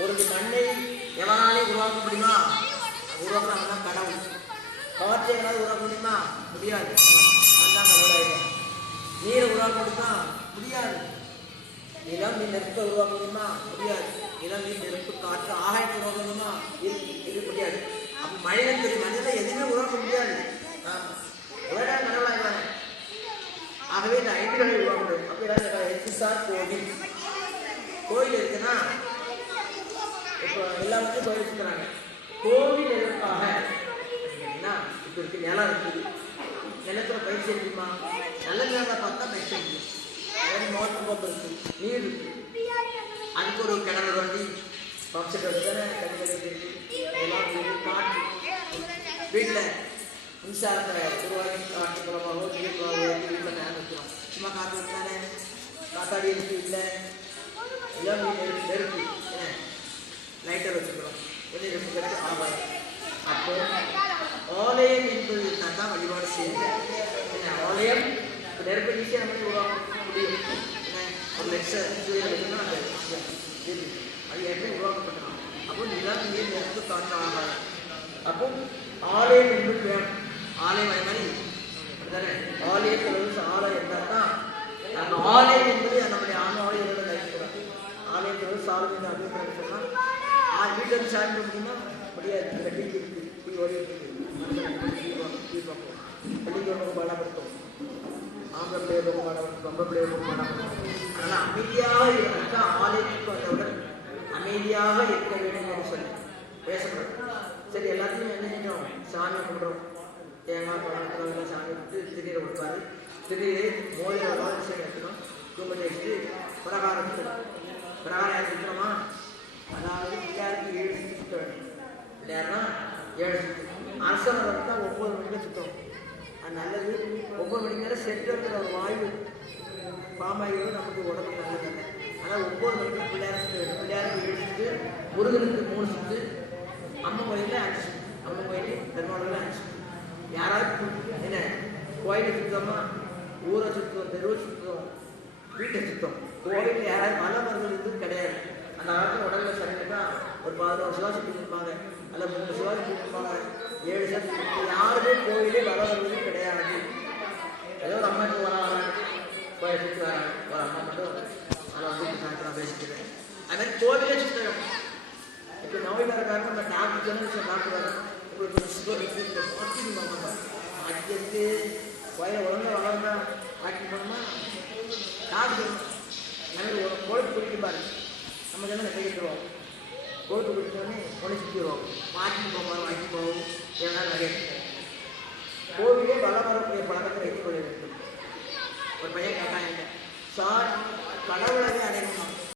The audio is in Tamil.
ஒரு மண்ணை எவனாலே உருவாக்க முடியுமா? உருவாக்குறாங்கன்னா கடவுள். காற்றை எவனால உருவாக்க முடியுமா? முடியாது. அதுதான் கடவுளாயிடும். நீரை உருவாக்க முடியுமா? முடியாது. நிலம் நீ நெருப்பை உருவாக்க முடியுமா? முடியாது. நிலம் நீ நெருப்பு காற்று ஆகாயத்தை உருவாக்க முடியுமா? இது முடியாது. அப்ப மனிதன் தெரியும், மனிதனை எதுவுமே உருவாக்க முடியாது. எவ்வளவு கடவுளாகிறாங்க. ஆகவே இந்த 5 கடை உருவாக்க முடியும். அப்ப எக்ஸார் கோவில் கோயில் இருக்குன்னா இப்போ எல்லாம் வந்து கோயில் இருக்கிறாங்க. கோவில் எதற்காக இப்போ இருக்கு, நிலம் இருக்குது. நிலத்துல பயிர் செய்யுமா? நல்ல நிலத்தை பார்த்தா பயிர் செய்யும். மோட்டர் பம்பு இருக்கு, நீர் இருக்கு. அதுக்கு ஒரு கிணறு வண்டி பம்ப்செட் வச்சுதானே தண்ணி எல்லாம் காற்று வீட்டில் மின்சாரத்தை உருவாக்கி காற்று குளமாகவோ நீர் குளமாகவோ வீட்டில் நேரம் வைக்கிறோம். சும்மா காற்று வச்சுதானே காத்தாடி இருக்கு. இல்லை எல்லாம் நெருப்பு லைட்டர் வச்சுக்கிறோம். கொஞ்சம் நெருப்பு கட்டி ஆபாயம். அப்போ ஆலயம் என்பது தான் வழிபாடு செய்யுங்க. ஆலயம் இப்போ நெருப்பு ஈஸியாக நம்மளே உருவாக்க முடியும். ஒரு லட்சம் வைக்கணும். அது எப்படி உருவாக்கப்பட்டோம்? அப்போ நிலம் நீர் நெருப்பு காற்று ஆகாது. அப்போ ஆலயம் என்பது வேணும். ஆலயம் அது மாதிரி அப்படித்தானே ஆலயத்தில் ஆலயம் இருந்தால் தான் நம்ம ஆலயம் என்பது நம்முடைய ஆன்மாவோட இருந்து கைக்கூடாது. ஆலயத்தில் சாலை அப்படின்னு சொன்னால் வீட்டில் இருந்து சாப்பிட முடியுமா? முடியாது. டீ இருக்குது, டீ ஓடிட்டு பள்ளிக்கு ரொம்ப பாடப்படுத்தும். ஆம்பளை பிள்ளைய ரொம்ப பாடப்படுத்தும், பொம்பளை பிள்ளைய ரொம்ப பாடப்படுத்தும். அதனால் அமைதியாக இருக்க ஆலயத்துக்கு வந்தவுடன் அமைதியாக இருக்க வேண்டும் என்று சொல்லி பேசப்படும். சரி, எல்லாத்தையும் என்ன செஞ்சோம்? சாமி கும்பிட்றோம். தேங்காய் பழம் சாமி விட்டு திடீரை கொடுப்பாரு. திடீரை மோதிர விஷயம் எடுத்துக்கணும். கும்பத்தை வச்சுட்டு பிரகாரத்துக்கு பிரகாரம் சுற்றமா? அதாவது பிள்ளையாருக்கு 7 சுற்று சுற்ற வேண்டும். பிள்ளையார்னா 7 சுற்று. அரசமரம் தான் 9 மணிக்கு சுத்தம். அது நல்லது. 9 மணிக்கு நேரம் செட்டுங்கிற ஒரு வாயு பாமாயோடு நமக்கு உடம்புக்கு நல்லது இல்லை. ஆனால் 9 மணிக்கு பிள்ளையார் சுற்ற வேண்டும். பிள்ளையாருக்கு 7 சுற்று, முருகனுக்கு 3 சுற்று, அம்மன் கோயிலில் 5 சுற்று, அம்மன் கோயில் பெருமாளில் 5 சுற்று. யாராவது என்ன கோயிலை சுத்தமா? ஊரை சுத்தம், தெருவை சுத்தம், வீட்டை சுத்தம். கோவிலில் யாராவது மலை மருந்துகள் இருந்து கிடையாது. அந்த காலத்தில் உடல்ல சரிங்கன்னா ஒரு 11 சிவா சுற்றி இருப்பாங்க, அல்ல 3 சிவா சுற்றி இருப்பாங்க, 7 சிவா. யாருமே கோவிலே மலை வருவது கிடையாது. ஏதோ ஒரு அம்மாவுக்கு வராங்க, கோயில் சுற்றி வராங்க. ஒரு அம்மா மட்டும் அதை வந்து நான் பேசிக்கிறேன். அதுமாதிரி கோவிலே சுத்தம். இப்போ நோயில் இருக்காங்க, நம்ம டாக்டர் சொன்ன டாக்டர் வரோம். உங்களுக்கு சுகர் ஆக்கிடுமா? ஆக்கிட்டு கோயிலை ஒழுங்காக வளர்ந்தா ஆக்கி போனோமா? டாக்டர் நம்ம ஒரு கொழுப்பு குடிக்கும்பாரு. நம்ம தானே கையிட்டுருவோம். கொழுப்பு குடிச்சோடனே ஒன்று சுற்றிடுவோம். வாக்கி போவோம், வாக்கி போவோம், எல்லாம் நிறைய. கோவிலே வளம் வரக்கூடிய பழக்கத்தை வைத்துக் கொள்ள வேண்டும். ஒரு பையன் கேட்டாங்க, சார் கடவுளவே அடையணும்